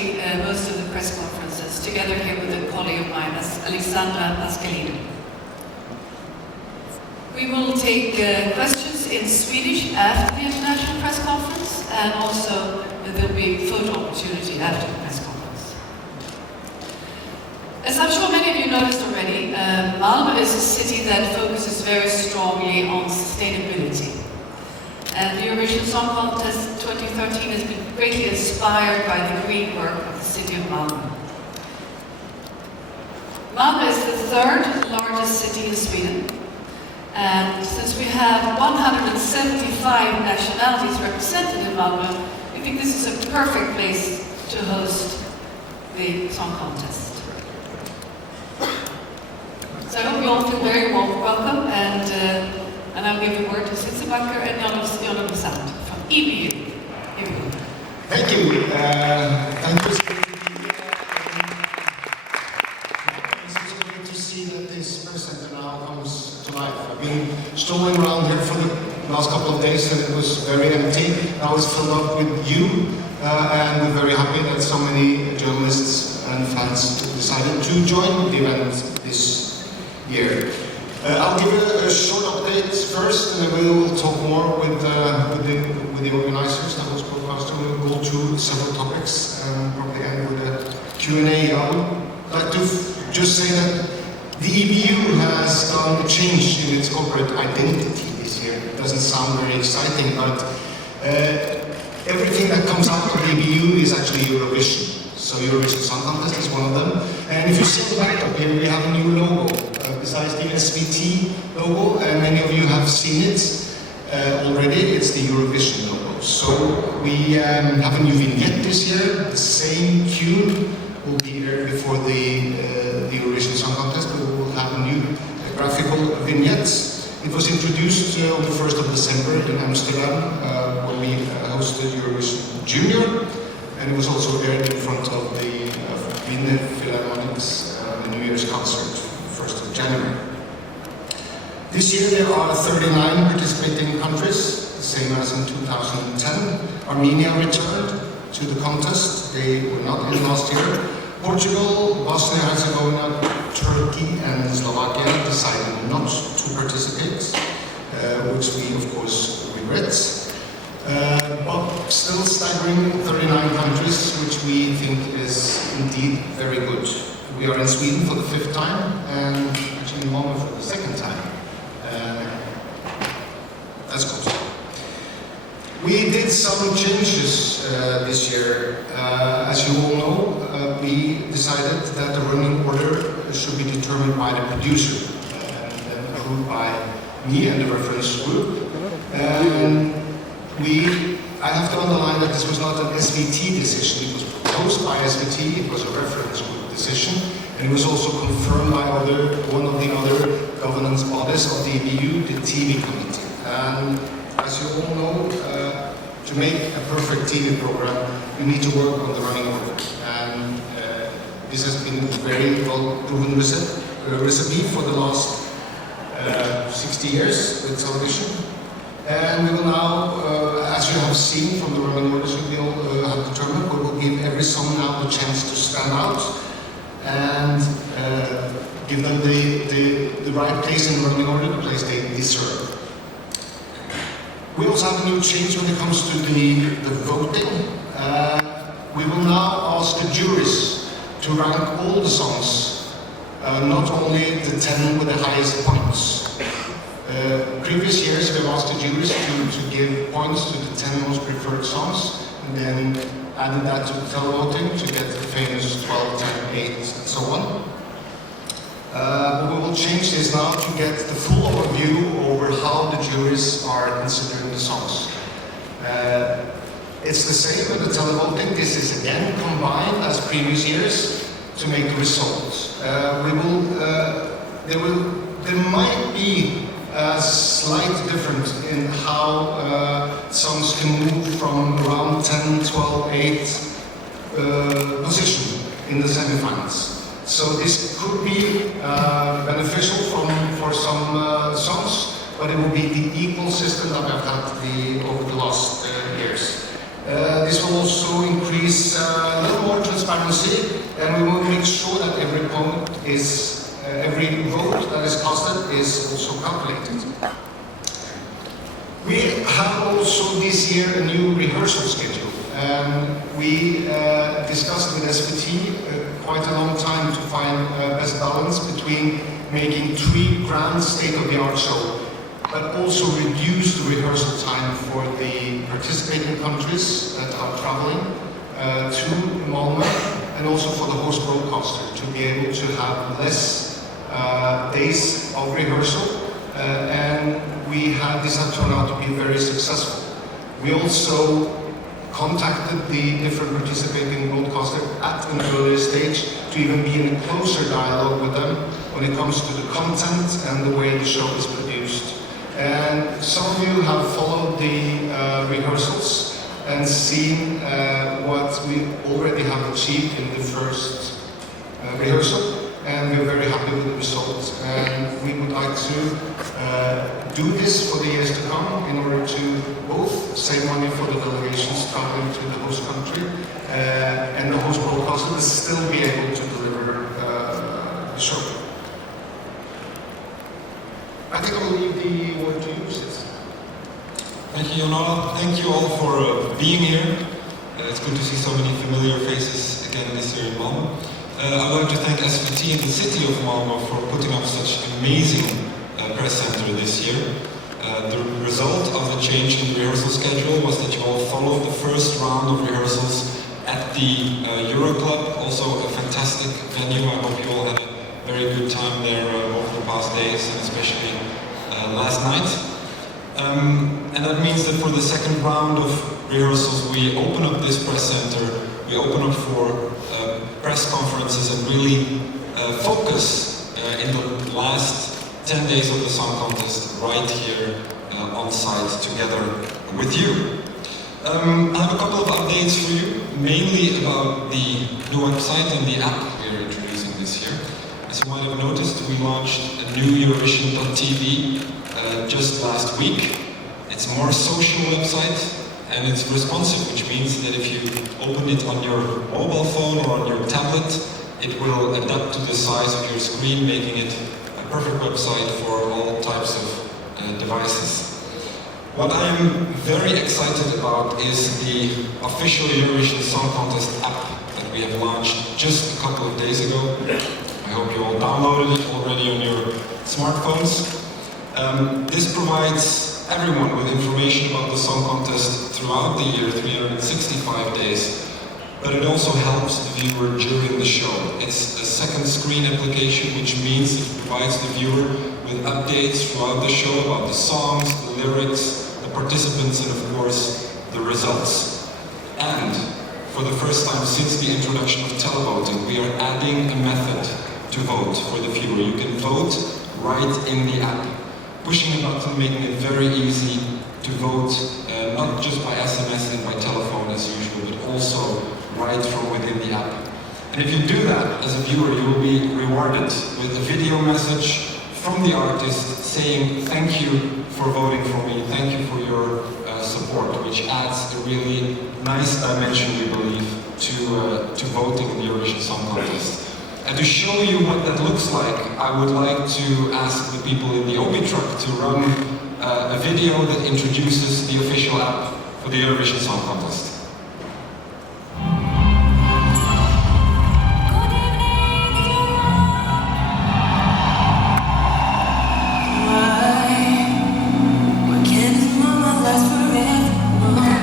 conducting most of the press conferences, together here with a colleague of mine, Alexandra. We will take questions in Swedish after the international press conference, and also there will be a photo opportunity after the press conference. As I'm sure many of you noticed already, Malmö is a city that focuses very strongly on sustainability. And the Eurovision Song Contest 2013 has been greatly inspired by the green work of the city of Malmö. Malmö is the third largest city in Sweden, and since we have 175 nationalities represented in Malmö, we think this is a perfect place to host the song contest. So I hope you all feel very welcome, and I'll give the word to Sitzebacker and Jan Sand from EBU. Thank you. Thank you. It's great to see that this press center now comes to life. I've been strolling around here for the last couple of days and it was very empty. Now it's filled up with you, and we're very happy that so many journalists and fans decided to join the event this year. I'll give a short update first, and then we will talk more with the organizers, the host broadcaster. We'll go through several topics and probably end with a Q&A. I would like to just say that the EBU has done a change in its corporate identity this year. It doesn't sound very exciting, but everything that comes out of the EBU is actually Eurovision. So Eurovision Song Contest is one of them. And if you see the back up here, we have a new logo. Besides the SVT logo, and many of you have seen it already, it's the Eurovision logo. So we have a new vignette this year. The same tune will be there before the Eurovision Song Contest, but we will have a new graphical vignette. It was introduced on the 1st of December in Amsterdam when we hosted Eurovision Junior, and it was also there in front of the Wiener Philharmonic's the New Year's concert. January. This year there are 39 participating countries, the same as in 2010. Armenia returned to the contest. They were not in last year. Portugal, Bosnia-Herzegovina, Turkey and Slovakia decided not to participate, which we of course regret. But still staggering 39 countries, which we think is indeed very good. We are in Sweden for the 5th time, and actually in Malmö for the 2nd time. That's good. We did some changes this year. As you all know, we decided that the running order should be determined by the producer and then approved by me and the reference group. I have to underline that this was not an SVT decision. It was proposed by SVT. It was a reference group decision, and it was also confirmed by one of the other governance bodies of the EBU, the TV committee. And as you all know, to make a perfect TV program, you need to work on the running order. And this has been a very well proven recipe for the last 60 years with television. And we will now, as you have seen from the running orders we will have determined, we will give every song now the chance to stand out and give them the right place in the running order, the place they deserve. We also have a new change when it comes to the voting. We will now ask the juries to rank all the songs, not only the 10 with the highest points. Previous years we've asked the juries to give points to the 10 most preferred songs, and then added that to the televoting to get the famous 12, 10, 8, and so on. But we will change this now to get the full overview over how the juries are considering the songs. It's the same with the televoting. This is again combined as previous years to make the results. There might be a slight difference in how songs can move from around 10, 12, 8 position in the semi-finals. So this could be beneficial for some songs, but it will be the equal system that we've had over the last years. This will also increase a little more transparency transparency, and we will make sure that every vote that is casted is also calculated. We have also this year a new rehearsal schedule, and we discussed with SVT quite a long time to find best balance between making 3 grand state-of-the-art shows, but also reduce the rehearsal time for the participating countries that are traveling to Malmö, and also for the host broadcaster to be able to have less days of rehearsal, and this has turned out to be very successful. We also contacted the different participating broadcasters at an earlier stage to even be in a closer dialogue with them when it comes to the content and the way the show is produced. And some of you have followed the rehearsals and seen what we already have achieved in the first rehearsal, and we're very happy with the results. And we would like to do this for the years to come in order to both save money for the delegations traveling to the host country and the host broadcaster, but still be able to deliver the show. I think I will leave the word to you, Sis. Thank you, Jonah. Thank you all for being here. It's good to see so many familiar faces again this year in Malmö. I'd like to thank SVT and the city of Malmö for putting up such an amazing press center this year. The result of the change in the rehearsal schedule was that you all followed the first round of rehearsals at the Euro Club, also a fantastic venue. I hope you all had a very good time there over the past days, and especially last night. And that means that for the second round of rehearsals, we open up this press center, we open up for press conferences and really focus in the last 10 days of the Song Contest right here on site together with you. I have a couple of updates for you, mainly about the new website and the app we're introducing this year. As you might have noticed, we launched a new Eurovision.tv just last week. It's a more social website, and it's responsive, which means that if you open it on your mobile phone or on your tablet, it will adapt to the size of your screen, making it a perfect website for all types of devices. What I'm very excited about is the official Eurovision Song Contest app that we have launched just a couple of days ago. I hope you all downloaded it already on your smartphones. This provides everyone with information about the Song Contest throughout the year, 365 days, but it also helps the viewer during the show. It's a second screen application, which means it provides the viewer with updates throughout the show about the songs, the lyrics, the participants, and of course, the results. And for the first time since the introduction of televoting, we are adding a method to vote for the viewer. You can vote right in the app, pushing a button, making it very easy to vote, not just by SMS and by telephone as usual, but also right from within the app. And if you do that as a viewer, you will be rewarded with a video message from the artist saying thank you for voting for me, thank you for your support, which adds a really nice dimension, we believe, to voting in the Eurovision Song Contest. And to show you what that looks like, I would like to ask the people in the OB truck to run a video that introduces the official app for the Eurovision Song Contest. We'll be right back.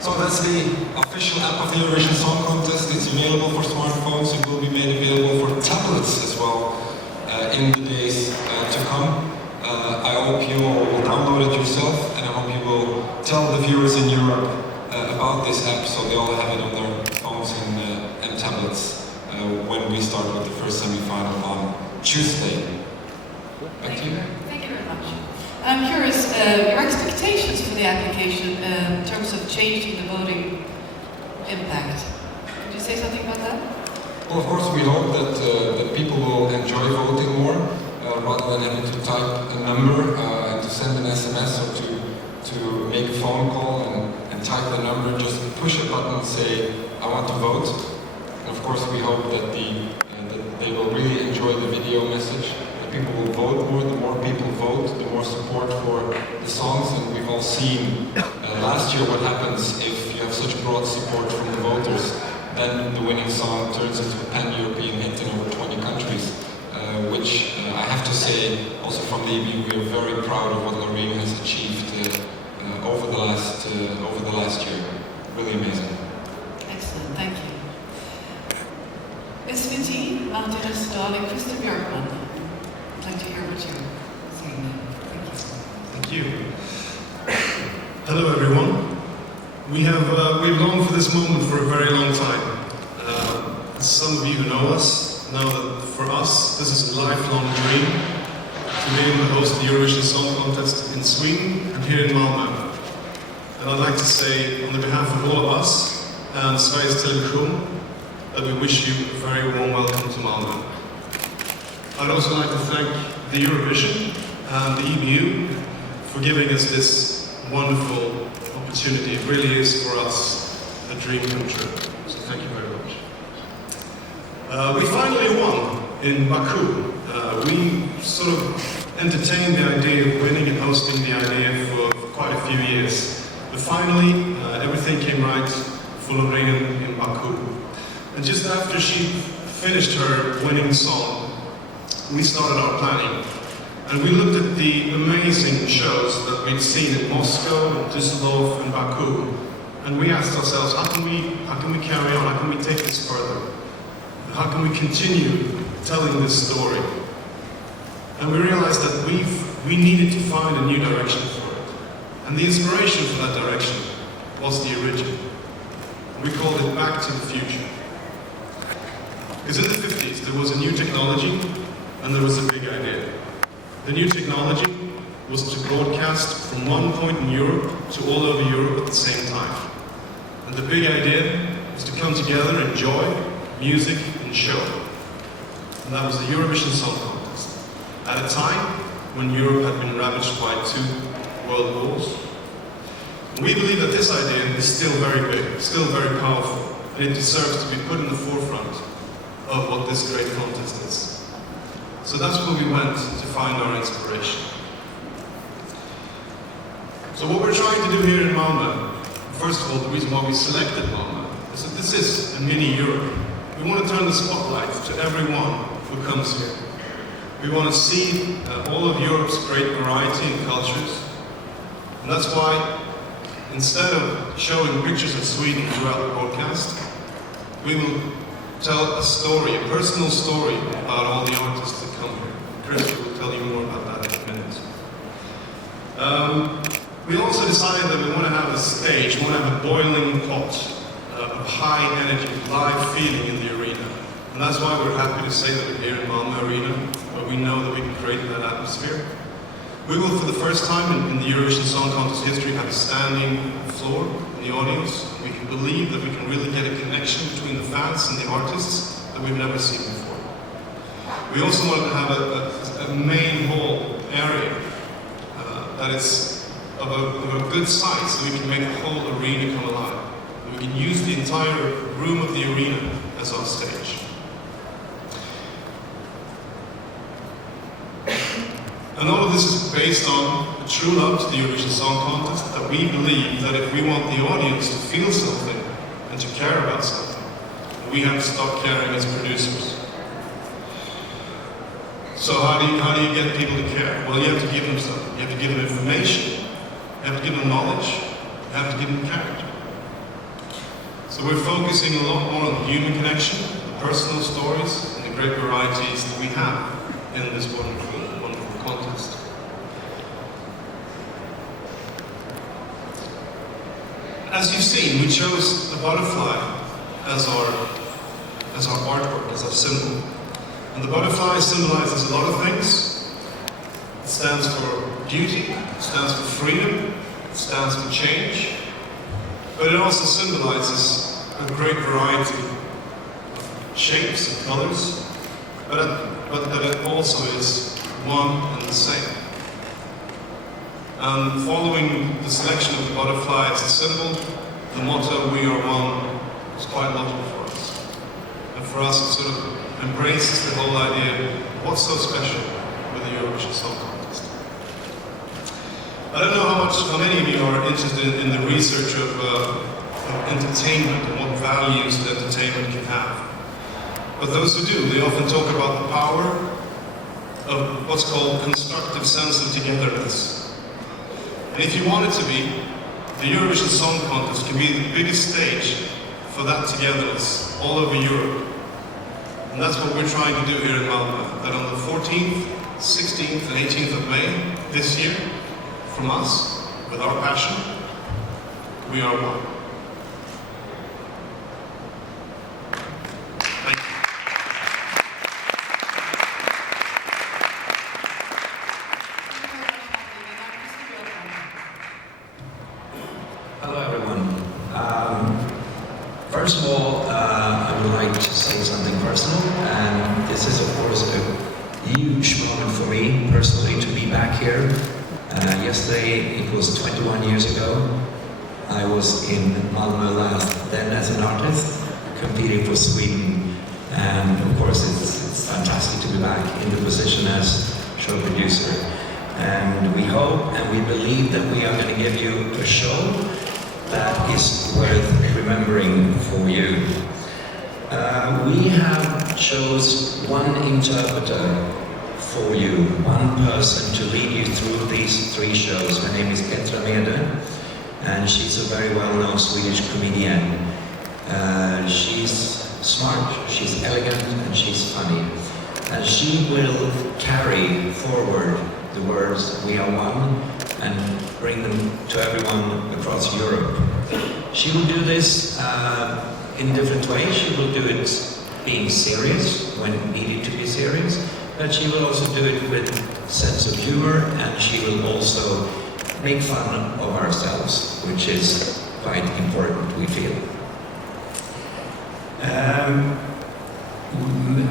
So that's the official app of the Eurovision Song Contest. It's available for smartphones. It will be made available for tablets as well in the days to come. I hope you will download it yourself, and I hope you will tell the viewers in Europe about this app so they all have it on their phones and tablets when we start with the first semi-final on Tuesday. Back to you. Thank you very much. I'm curious, your expectations for the application in terms of changing the voting impact. Could you say something about that? Well, of course, we hope that people will enjoy voting more rather than having to type a number and to send an SMS or to make a phone call and type the number. Just push a button and say, I want to vote. And of course, we hope that they will really enjoy the video message. People will vote more. The more people vote, the more support for the songs. And we've all seen last year what happens if you have such broad support from the voters. Then the winning song turns into a pan-European hit in over 20 countries, which I have to say, also from the EBU, we are very proud of what Loreen has achieved over the last year. Really amazing. Excellent, thank you. SVT, Martin Österdahl and Christer Björkman. I'd like to hear what you're saying. Thank you. Hello, everyone. We've longed for this moment for a very long time. Some of you who know us know that for us, this is a lifelong dream to be able to host the Eurovision Song Contest in Sweden and here in Malmö. And I'd like to say, on the behalf of all of us and Sveriges Television, that we wish you a very warm welcome to Malmö. I'd also like to thank the Eurovision and the EBU for giving us this wonderful opportunity. It really is for us a dream come true. So thank you very much. We finally won in Baku. We sort of entertained the idea of winning and hosting the idea for quite a few years. But finally, everything came right for Loreen in Baku. And just after she finished her winning song, we started our planning. And we looked at the amazing shows that we'd seen in Moscow, Düsseldorf, and Baku. And we asked ourselves, how can we carry on? How can we take this further? How can we continue telling this story? And we realized that we needed to find a new direction for it. And the inspiration for that direction was the original. We called it Back to the Future. Because in the 50s, there was a new technology and there was a big idea. The new technology was to broadcast from one point in Europe to all over Europe at the same time. And the big idea was to come together, enjoy music and show. And that was the Eurovision Song Contest. At a time when Europe had been ravaged by 2 world wars. And we believe that this idea is still very big, still very powerful, and it deserves to be put in the forefront of what this great contest is. So that's where we went to find our inspiration. So what we're trying to do here in Malmö, first of all, the reason why we selected Malmö, is that this is a mini Europe. We want to turn the spotlight to everyone who comes here. We want to see all of Europe's great variety and cultures. And that's why, instead of showing pictures of Sweden throughout the broadcast, we will tell a story, a personal story about all the artists that come here. Chris will tell you more about that in a minute. We also decided that we want to have a stage, we want to have a boiling pot of high energy, live feeling in the arena. And that's why we're happy to say that we're here in Malmö Arena, where we know that we can create that atmosphere. We will, for the first time in the Eurovision Song Contest history, have a standing floor in the audience. We can believe that we can really get a connection between the fans and the artists that we've never seen before. We also want to have a main hall area that is of a good size, so we can make the whole arena come alive. And we can use the entire room of the arena as our stage. And all of this is based on a true love to the Eurovision Song Contest, that we believe that if we want the audience to feel something and to care about something, we have to stop caring as producers. So how do you get people to care? Well, you have to give them something. You have to give them information. You have to give them knowledge. You have to give them character. So we're focusing a lot more on the human connection, the personal stories, and the great varieties that we have in this wonderful, wonderful contest. As you've seen, we chose the butterfly as our artwork, as our symbol. And the butterfly symbolizes a lot of things. It stands for beauty, it stands for freedom, it stands for change, but it also symbolizes a great variety of shapes and colors, but that it also is one and the same. And following the selection of the butterfly as a symbol, the motto, "We are one," is quite logical for us. And for us, it sort of embraces the whole idea of what's so special with the Eurovision Song Contest. I don't know how many of you are interested in the research of entertainment and what values that entertainment can have. But those who do, they often talk about the power of what's called constructive sense of togetherness. And if you want it to be, the Eurovision Song Contest can be the biggest stage for that togetherness all over Europe. And that's what we're trying to do here in Malmö, that on the 14th, 16th and 18th of May this year, from us, with our passion, we are one. Thank you. Hello everyone. First of all, I would like to say something personal, and this is of course a huge moment for me personally to be back here. Yesterday, it was 21 years ago. I was in Malmö last, then as an artist, competing for Sweden, and of course it's fantastic to be back in the position as show producer. And we hope and we believe that we are going to give you a show that is worth remembering for you. We have chose one interpreter for you, one person to lead you through these 3 shows. Her name is Petra Mede, and she's a very well-known Swedish comedian. She's smart, she's elegant, and she's funny. And she will carry forward the words "We are one" and bring them to everyone across Europe. She will do this in different ways. She will do it being serious when needed to be serious, but she will also do it with sense of humor, and she will also make fun of ourselves, which is quite important, we feel.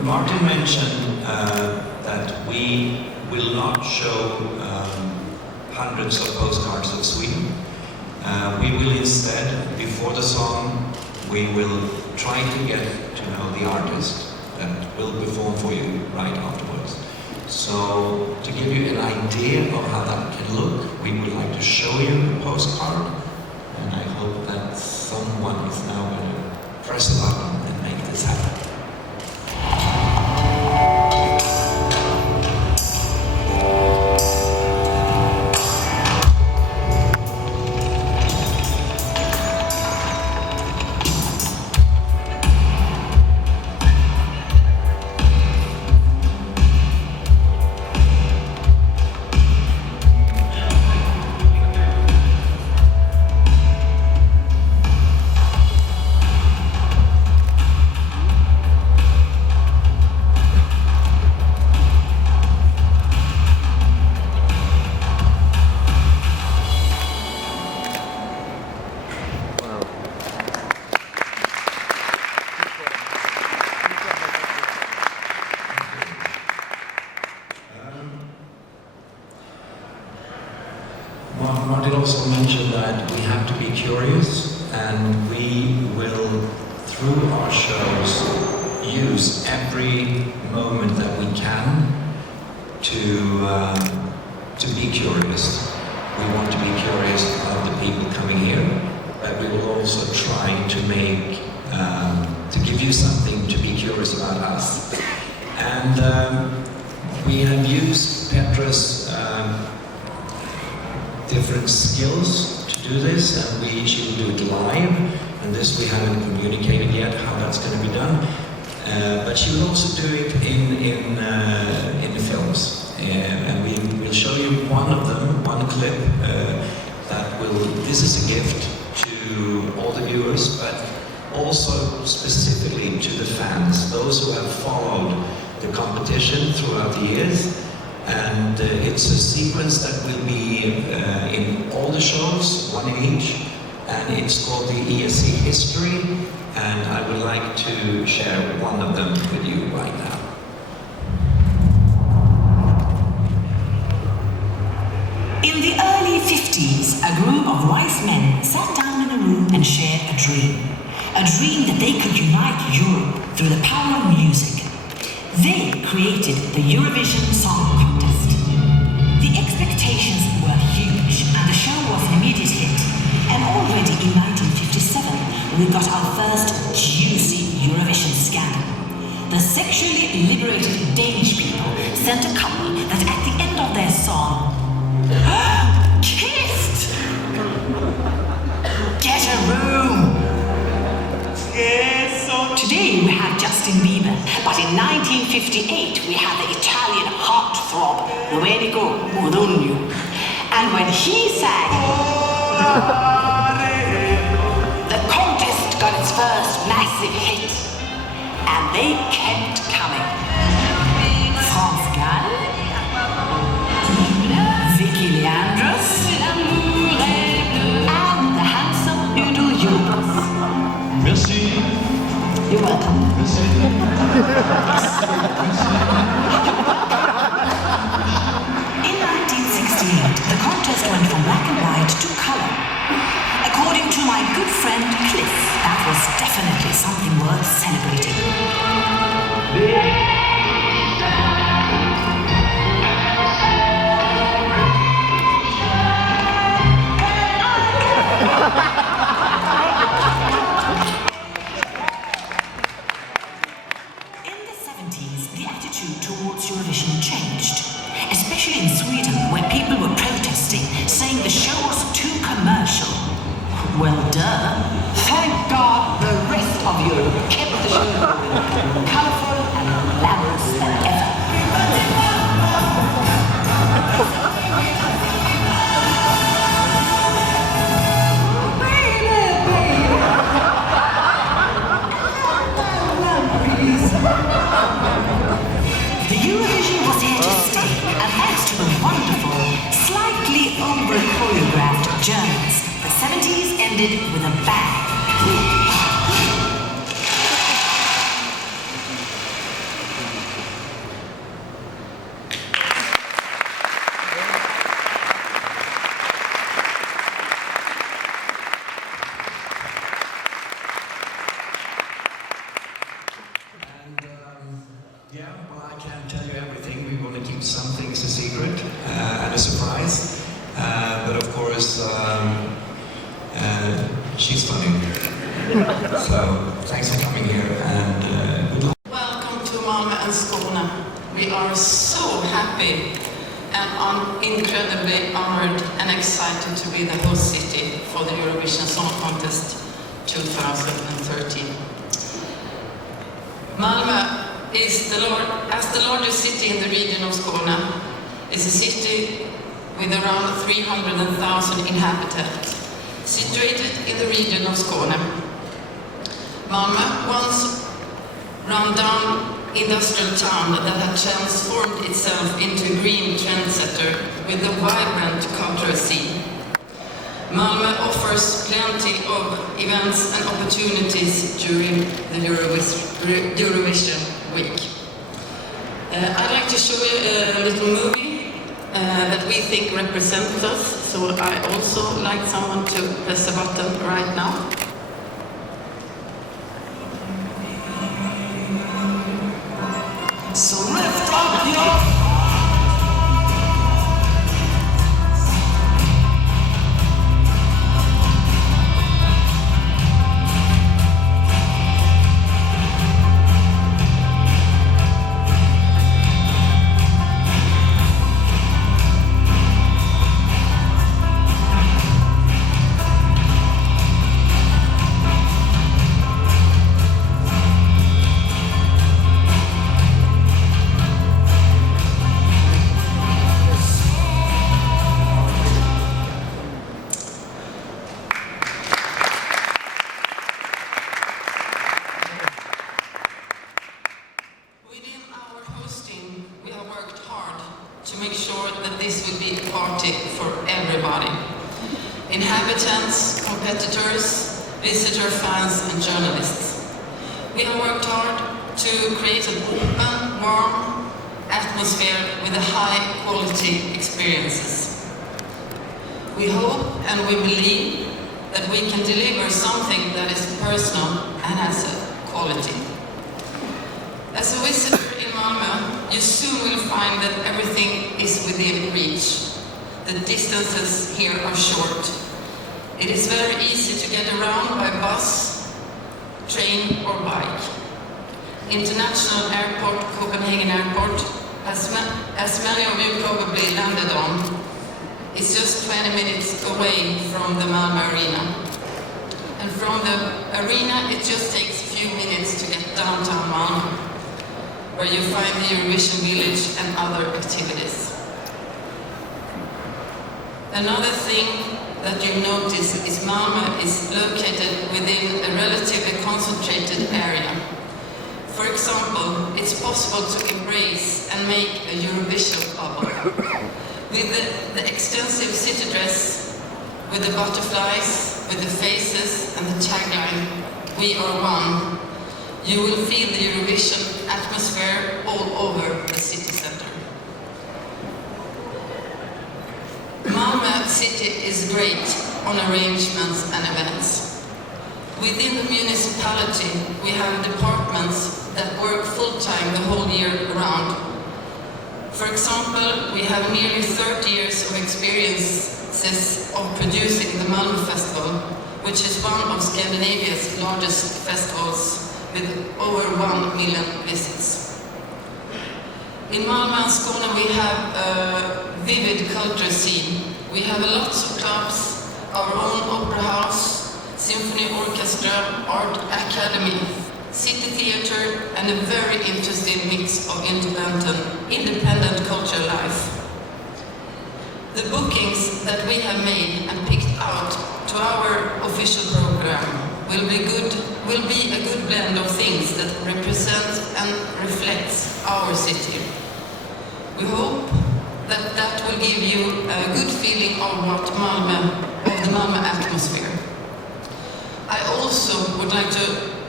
Martin mentioned that we will not show hundreds of postcards of Sweden. We will instead, before the song, we will try to get to know the artist that will perform for you right afterwards. So, to give you an idea of how that can look, we would like to show you the postcard, and I hope that someone is now going to press a button and make this happen. Martin also mentioned that we have to be curious, and we will, through our shows, use every moment that we can to be curious. We want to be curious about the people coming here, but we will also try to make, to give you something to be curious about us. And we have used Petra's different skills to do this, and she will do it live, and and this we haven't communicated yet how that's going to be done. But she will also do it in the films, and we will show you one of them, one clip that will. This is a gift to all the viewers, but also specifically to the fans, those who have followed the competition throughout the years. And it's a sequence that will be in all the shows, one in each, and it's called the ESC History, and I would like to share one of them with you right now. In the early 50s, a group of wise men sat down in a room and shared a dream. A dream that they could unite Europe through the power of music. They created the Eurovision Song Contest. The expectations were huge and the show was an immediate hit. And already in 1957, we got our first juicy Eurovision scandal. The sexually liberated Danish people sent a couple that at the end of their song kissed! Get a room! Today we have Justin Bieber, but in 1958 we had the Italian heartthrob Domenico Modugno. And when he sang, the contest got its first massive hit. And they kept coming. France Gall, Vicky Leandros, and the handsome Udo Jürgens. Merci. You're welcome. Merci. In 1968, the contest went from black and white to color. According to my good friend Cliff, that was definitely something worth celebrating. Eurovision changed, especially in Sweden, where people were protesting, saying the show was too commercial. Well, duh. Thank God the rest of Europe kept the show going, colourful and glamorous than ever. Eurovision was here to stay, and thanks to the wonderful, slightly over-choreographed Germans, the 70s ended with a bang. Yeah, well, I can't tell you everything. We want to keep some things a secret and a surprise. But of course, she's funny. So, thanks for coming here and good luck. Welcome to Malmö and Skåne. We are so happy and incredibly honored and excited to be the host city for the Eurovision Song Contest 2013. Malmö is as the largest city in the region of Skåne, is a city with around 300,000 inhabitants, situated in the region of Skåne. Malmö, once run-down industrial town that had transformed itself into a green trendsetter with a vibrant cultural scene. Malmö offers plenty of events and opportunities during the Eurovision week. I'd like to show you a little movie that we think represents us, so I also like someone to press a button right now. So lift up your visitor, fans and journalists. We have worked hard to create an open, warm atmosphere with a high-quality experiences. We hope and we believe that we can deliver something that is personal and has a quality. As a visitor in Malmö, you soon will find that everything is within reach. The distances here are short. It is very easy to get around by bus, train or bike. International Airport, Copenhagen Airport, as many of you probably landed on, is just 20 minutes away from the Malmö Arena. And from the arena, it just takes a few minutes to get downtown Malmö, where you find the Eurovision Village and other activities. Another thing that you notice is Malmö is located within a relatively concentrated area. For example, it's possible to embrace and make a Eurovision bubble. With the extensive city dress, with the butterflies, with the faces and the tagline, "We are one," you will feel the Eurovision atmosphere all over the city center. Malmö city is great on arrangements and events. Within the municipality, we have departments that work full-time the whole year round. For example, we have nearly 30 years of experiences of producing the Malmö Festival, which is one of Scandinavia's largest festivals with over 1 million visits. In Malmö and Skåne we have a vivid culture scene. We have lots of clubs, our own opera house, symphony orchestra, art academy, city theatre and a very interesting mix of independent cultural life. The bookings that we have made and picked out to our official program will be a good blend of things that represent and reflects our city. We hope that will give you a good feeling of the Malmö atmosphere. I also would like to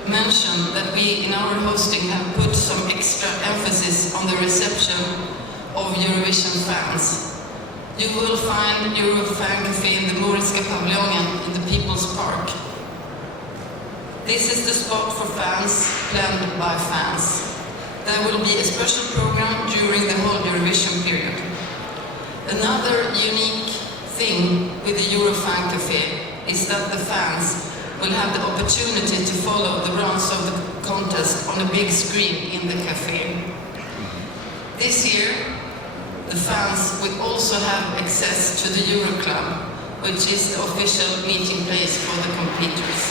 mention that we in our hosting have put some extra emphasis on the reception of Eurovision fans. You will find Eurofan Café in the Moriska Paviljongen in the People's Park. This is the spot for fans, planned by fans. There will be a special program during the whole Eurovision period. Another unique thing with the Eurofan Café is that the fans will have the opportunity to follow the rounds of the contest on a big screen in the café. This year, the fans will also have access to the Euro Club, which is the official meeting place for the competitors.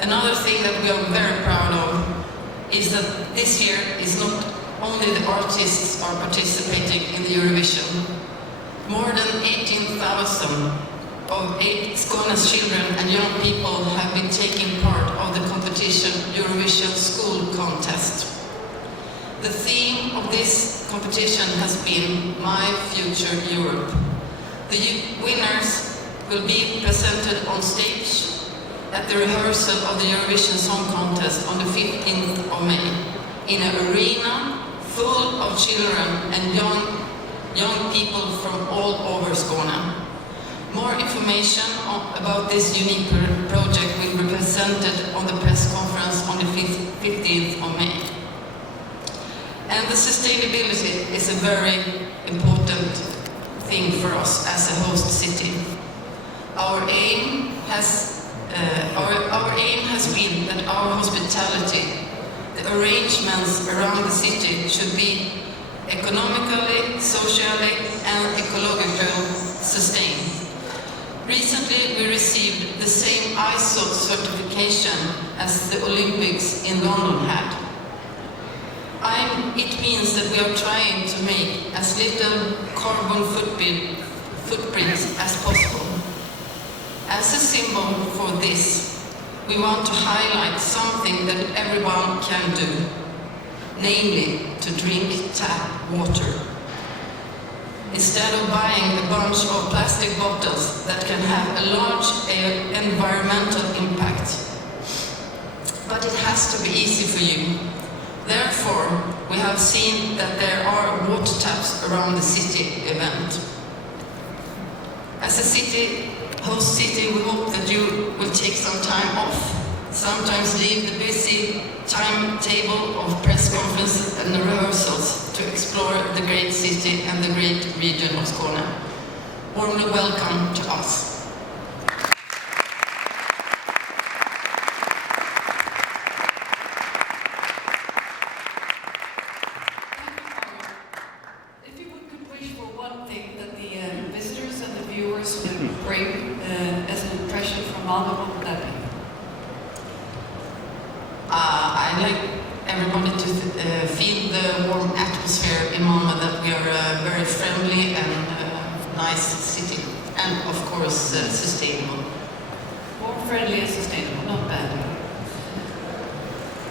Another thing that we are very proud of is that this year is not only the artists are participating in the Eurovision. More than 18,000 of Skåne's children and young people have been taking part of the competition Eurovision Song Contest. The theme of this competition has been My Future Europe. The winners will be presented on stage at the rehearsal of the Eurovision Song Contest on the 15th of May in an arena full of children and young people from all over Skåne. More information about this unique project will be presented on the press conference on the 15th of May. And the sustainability is a very important thing for us as a host city. Our aim has been that our hospitality, the arrangements around the city should be economically, socially and ecologically sustained. Recently we received the same ISO certification as the Olympics in London had. It means that we are trying to make as little carbon footprint as possible. As a symbol for this, we want to highlight something that everyone can do, namely to drink tap water. instead of buying a bunch of plastic bottles that can have a large environmental impact. But it has to be easy for you. Therefore, we have seen that there are water taps around the city event. As a city, host city, we hope that you will take some time off, sometimes leave the busy timetable of press conferences and rehearsals to explore the great city and the great region of Skåne. Warmly welcome to us. If you could wish for one thing that the visitors and the viewers will bring as an impression from Malmö, what would that be? I'd like everybody to feel the warm atmosphere in Malmö, that we are a very friendly and nice city, and of course sustainable. More friendly and sustainable, not bad.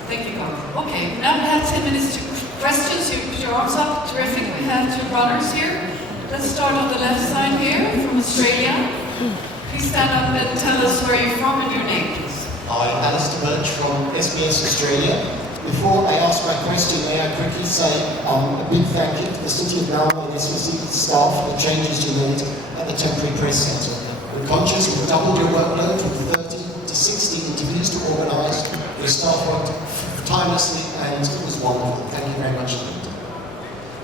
Thank you, Carl. Okay, now we have 10 minutes to questions. You put your arms up. Terrific. We have two runners here. Let's start on the left side here from Australia. Please stand up and tell us where you're from and your name, please. Hi, Alistair Birch from SBS Australia. Before I ask my question, may I quickly say a big thank you to the City of Malmö and SVT staff for the changes you made at the temporary press centre. We're conscious we've doubled your workload from 30 to 60 interviews to organise. Your staff worked tirelessly and it was wonderful. Thank you very much indeed.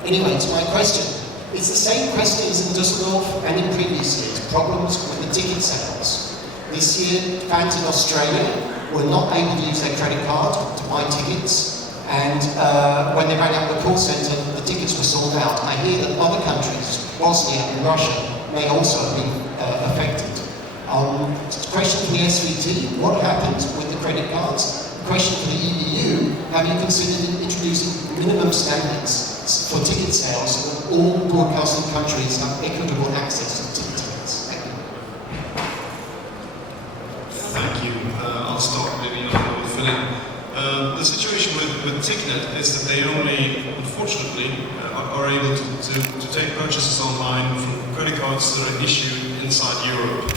Anyway, to my question. It's the same question as in Düsseldorf and in previous years, problems with the ticket sales. This year, fans in Australia were not able to use their credit card to buy tickets, and when they ran out of the call centre, the tickets were sold out. I hear that other countries, Bosnia and Russia, may also have been affected. Question for the SVT, what happens with the credit cards? Question for the EBU, have you considered introducing minimum standards for ticket sales so that all broadcasting countries have equitable access to tickets? Thank you. Thank you. I'll start, maybe I will fill in. The situation with Ticknet is that they only, unfortunately, are able to take purchases online from credit cards that are issued inside Europe.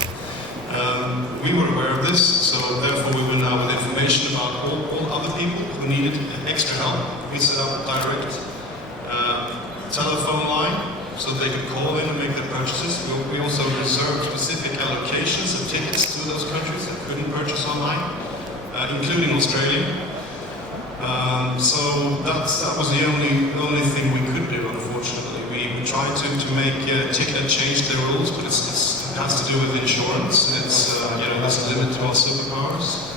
We were aware of this, so therefore we were now with information about all other people who needed extra help. We set up a direct telephone line so they could call in and make their purchases. We also reserved specific allocations of tickets to those countries that couldn't purchase online, including Australia. So that was the only thing we could do, unfortunately. We tried to make Ticknet change their rules, but it has to do with insurance. There's a limit to our superpowers.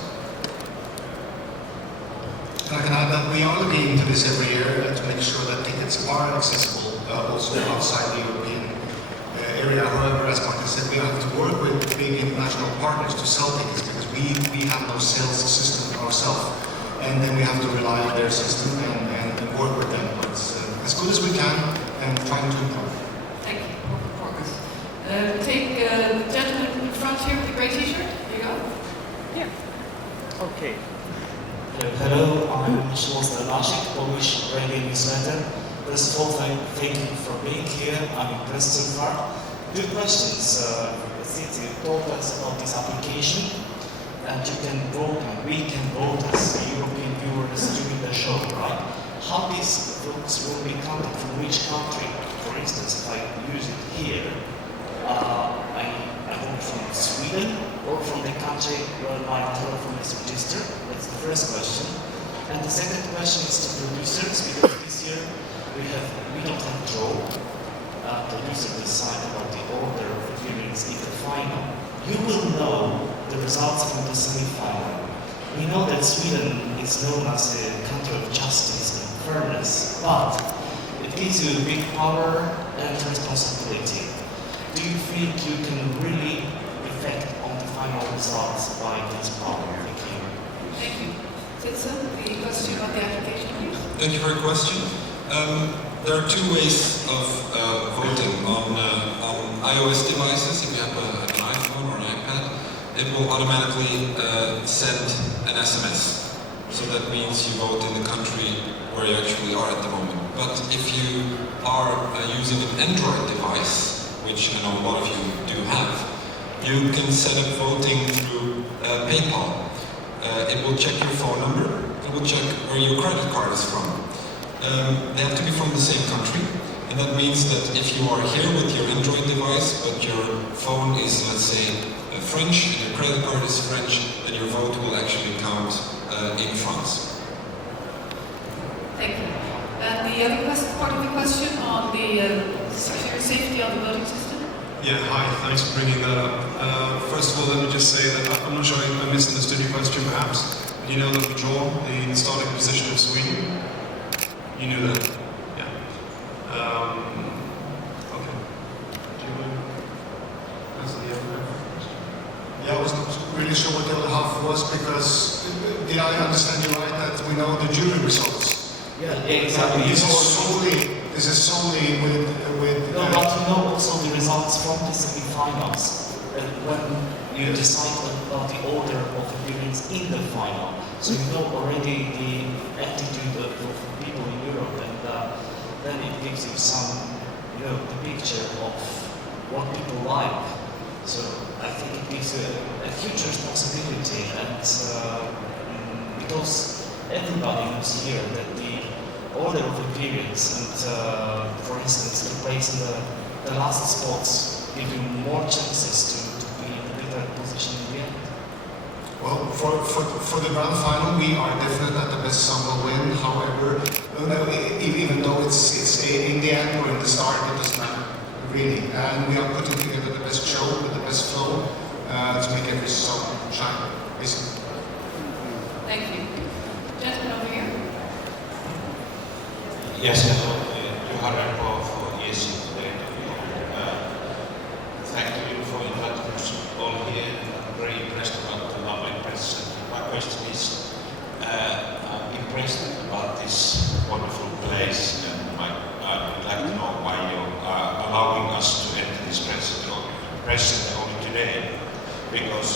I can add that we are looking into this every year to make sure that tickets are accessible also outside the European area. However, as Martin said, we have to work with big international partners to sell tickets because we have no sales system ourselves. And then we have to rely on their system and work with them. But as good as we can and trying to improve. Thank you. Work progress. Take the gentleman in front here with the grey t-shirt. There you go. Yeah. Okay. Hello, I'm Szymon Polish radio newsletter. First of all, thank you for being here. I'm impressed so far. Two questions. The city told us about this application, and we can vote as European viewers during the show, right? How these votes will be counted from which country? For instance, if I use it here, I vote from Sweden or from the country where my telephone is registered. That's the first question. And the second question is to producers, because this year we don't have draw. Producer decide about the order of the viewings in the final. You will know the results from the semi-final. We know that Sweden is known as a country of justice and fairness, but it gives you a big power and responsibility. Do you think you can really affect on the final results by this power? Thank you. Thank you. Titsen, the question about the application, please. Thank you for your question. There are two ways of voting. On iOS devices, if you have an iPhone or an iPad, it will automatically send an SMS. So that means you vote in the country where you actually are at the moment. but if you are using an Android device, which I know a lot of you do have, you can set up voting through PayPal. It will check your phone number, it will check where your credit card is from. They have to be from the same country, and that means that if you are here with your Android device, but your phone is, let's say, French, and your credit card is French, then your vote will actually count in France. Thank you. And the other part of the question on the security safety of the voting system? Yeah, hi, thanks for bringing that up. First of all, let me just say that I'm not sure I misunderstood your question perhaps. But you know that we draw the starting position of Sweden? You knew that? Yeah. Okay. Do you want to answer the other question? Yeah, I wasn't really sure what the other half was, because did I understand you right that we know the jury results? Yeah, exactly. This is solely with No, but you know also the results from the semi-finals when you decide about the order of appearance in the final. So you know already the attitude of people in Europe, and then it gives you some, you know, the picture of what people like. So I think it gives you a huge responsibility, and because everybody knows here that the order of appearance and, for instance, the place in the last spots give you more chances to be in a better position in the end. Well, for the grand final, we are definite that the best song will win. However, even though it's in the end or in the start, it doesn't matter, really. And we are putting together the best show with the best flow to make every song shine, basically. Thank you. Gentleman over here. Yes, hello. Johan for ESCKAZ.com. Thank you for inviting us all here. I'm very impressed about the Malmö press. My question is, I'm impressed about this wonderful place, and I would like to know why you are allowing us to enter this press only today, because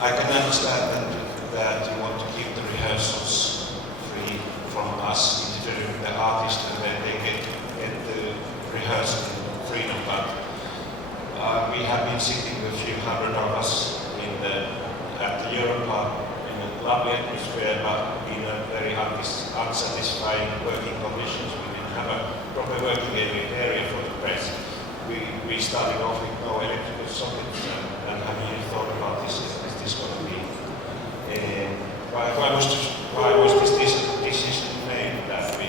I can understand that you want to keep the rehearsals free from us interfering with the artist, and then they get the rehearsal freedom. But we have been sitting with a few hundred of us at the Europa in a lovely atmosphere, but in a very unsatisfying working conditions. We didn't have a proper working area for the press. We started off with no electrical sockets, and have you thought about this? Is this going to be? Why was this decision made that we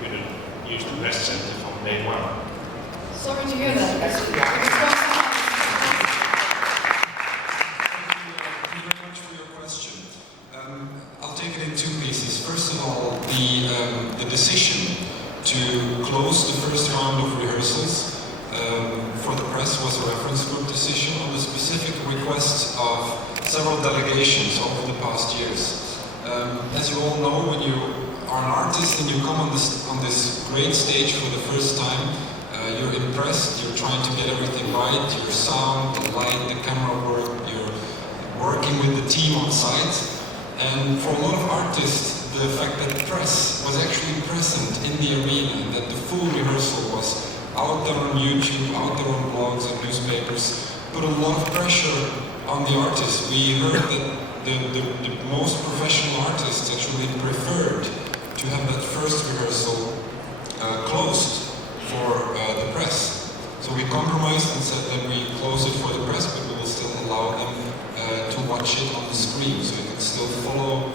couldn't use the press center from day one? Sorry to hear that. Thank you very much for your question. I'll take it in two pieces. First of all, the decision to close the first round of rehearsals for the press was a reference group decision on the specific request of several delegations over the past years. As you all know, when you are an artist and you come on this great stage for the first time, you're impressed, you're trying to get everything right, your sound, the light, the camera work, you're working with the team on site. And for a lot of artists, the fact that the press was actually present in the arena, that the full rehearsal was out there on YouTube, out there on blogs and newspapers, put a lot of pressure on the artists. We heard that the most professional artists actually preferred to have that first rehearsal closed for the press. So we compromised and said that we close it for the press, but we will still allow them to watch it on the screen, so you can still follow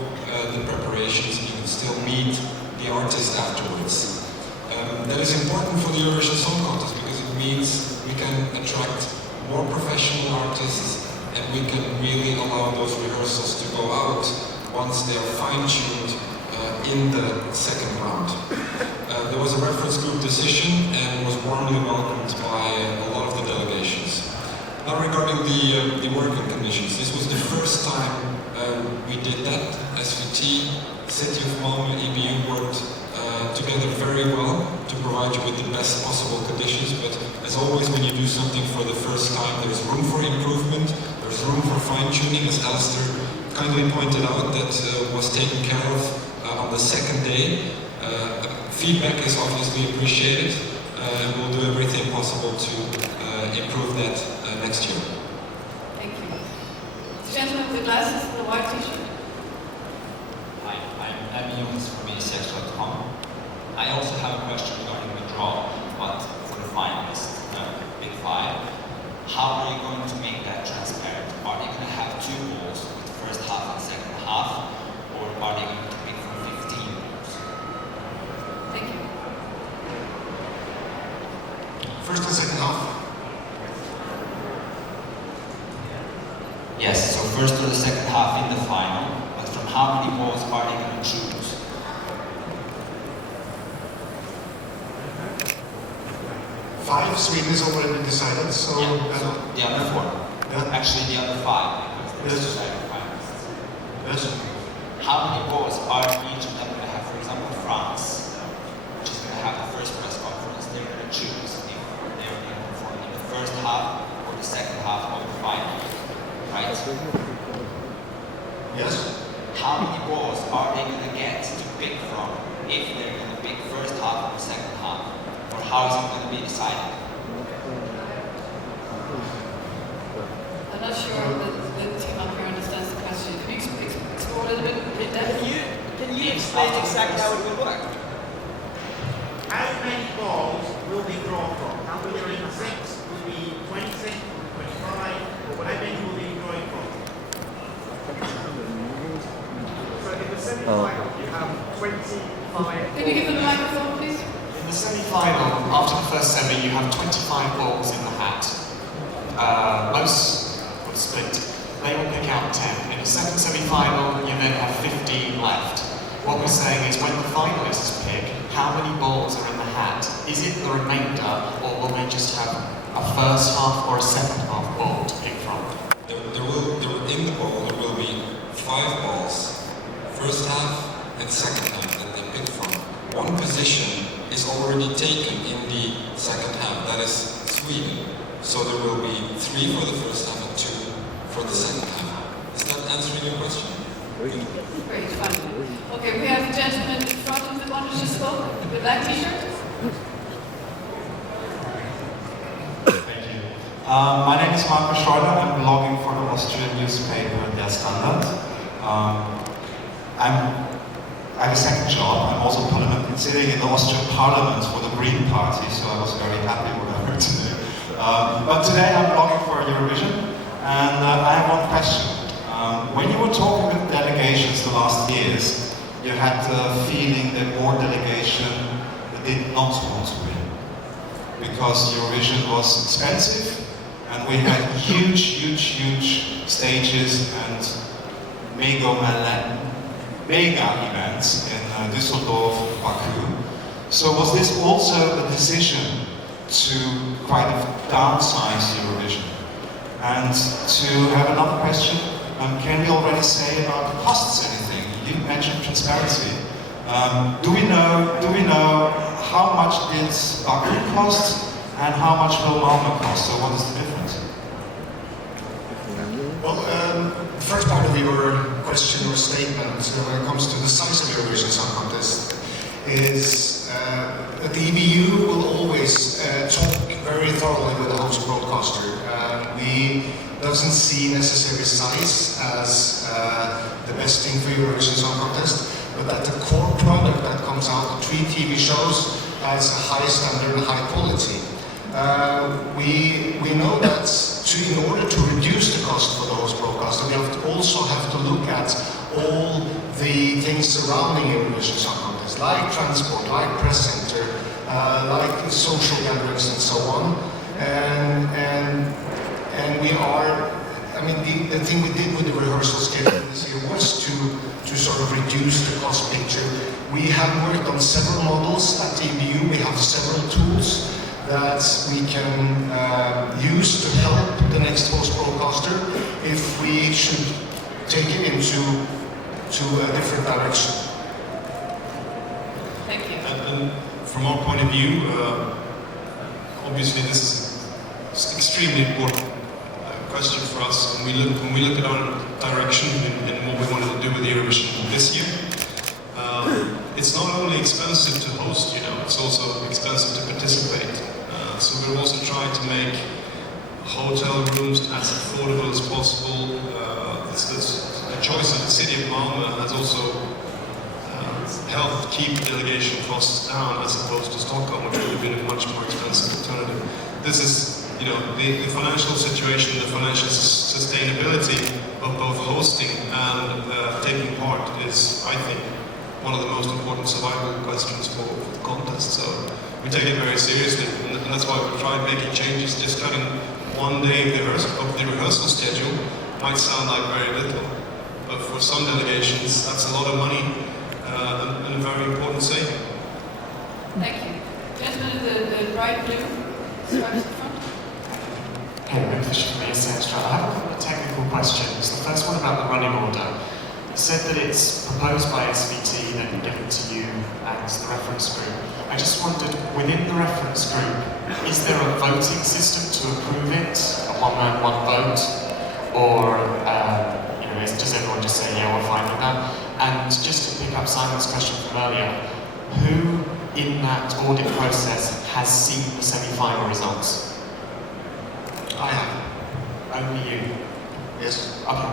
the preparations and you can still meet the artist afterwards. That is important for the Eurovision Song Contest because it means we can attract more professional artists, and we can really allow those rehearsals to go out once they are fine-tuned in the second round. There was a reference group decision and was warmly welcomed by a lot of the delegations. Now regarding the working conditions, this was the first time we did that. SVT, City of Malmö, EBU worked together very well to provide you with the best possible conditions, but as always when you do something for the first time, there's room for improvement, there's room for fine-tuning, as Alistair kindly pointed out, that was taken care of on the second day. Feedback is obviously appreciated, and we'll do everything possible to improve that next year. Thank you. The gentleman with the glasses and the white t-shirt. Hi, I'm Jonas from ESCKAZ.com. I also have a question regarding the draw, but for the finalists, Big Five. How are you going to make that transparent? Are they going to have 2 balls with the first half and second half, or are they going to pick from 15 balls? Thank you. First and second half. Yes, so first or the second half in the final, but from how many balls are they going to choose? 5, Sweden is already decided, so... Yeah, so the other 4. Yeah. Actually, the other 5, because there's decided finalists. Yes. How many balls are each of them going to have? For example, France, which is going to have the first press conference, they're going to choose if they're going to perform in the first half or the second half of the final, right? Yes. How many balls are they going to get to pick from if they're going to pick first half or second half? Or how is it going to be decided? I'm not sure that the team up here understands the question. Can you explore a little bit in depth? Can you explain exactly how it will work? How many balls will be drawn from? How many are in 6? Will it be 26? Will it be 25? Or how many will be drawing from? So in the semi-final, you have 25. Can you give them the microphone, please? In the semi-final, after the first semi, you have 25 balls in the hat. Most will split. They will pick out 10. In the second semi-final, you then have 15 left. What we're saying is when the finalists pick, how many balls are in the hat? Is it the remainder, or will they just have a first half or a second half ball to pick from? In the ball, there will be 5 balls, first half and second half that they pick from. One position is already taken in the second half, that is Sweden. So there will be 3 for the first half and 2 for the second half. Is that answering your question? Great, fine. Okay, we have a gentleman in front of the one who just spoke, with the black t-shirt. Thank you. My name is Marco Schroeder. I'm blogging for the Austrian newspaper Der Standard. I have a second job. I'm also sitting in the Austrian Parliament for the Green Party, so I was very happy with what I heard today. But today I'm blogging for Eurovision, and I have one question. When you were talking with delegations the last years, you had the feeling that more delegation did not want to win, because Eurovision was expensive, and we had huge stages and mega events in Düsseldorf, Baku. So was this also a decision to kind of downsize Eurovision? And to have another question, can we already say about the costs anything? You mentioned transparency. Do we know how much did Baku cost and how much will Malmö cost? So what is the difference? Well, the first part of your question or statement when it comes to the size of Eurovision Song Contest is that the EBU will always talk very thoroughly with the host broadcaster. We doesn't see necessary size as the best thing for Eurovision Song Contest, but that the core product that comes out, the 3 TV shows, has a high standard and high quality. We know that in order to reduce the cost for the host broadcaster, we also have to look at all the things surrounding Eurovision Song Contest, like transport, like press center, like social gatherings and so on. And we are, I mean, the thing we did with the rehearsal schedule this year was to sort of reduce the cost picture. We have worked on several models at the EBU. We have several tools that we can use to help the next host broadcaster if we should take it into a different direction. Thank you. And from our point of view, obviously this is extremely important question for us. When we look at our direction and what we wanted to do with Eurovision this year, It's not only expensive to host, it's also expensive to participate. So we're also trying to make hotel rooms as affordable as possible. The choice of the city of Malmö has also helped keep delegation costs down as opposed to Stockholm, which would have been a much more expensive alternative. This is, the financial situation, the financial sustainability of both hosting and taking part is, I think, one of the most important survival questions for the contest. So we take it very seriously, and that's why we try making changes. Just cutting one day of the rehearsal schedule might sound like very little, but for some delegations, that's a lot of money and a very important saving. Thank you. Gentlemen in the bright blue, stripes in front. Hey, Rick Fisher from ESCKAZ.com. I have a couple of technical questions. The first one about the running order. You said that it's proposed by SVT, then given to you as the reference group. I just wondered, within the reference group, is there a voting system to approve it? A one-man, one vote? Or, does everyone just say, yeah, we're fine with that? And just to pick up Simon's question from earlier, who in that audit process has seen the semi-final results? I have. Only you? Yes. Okay.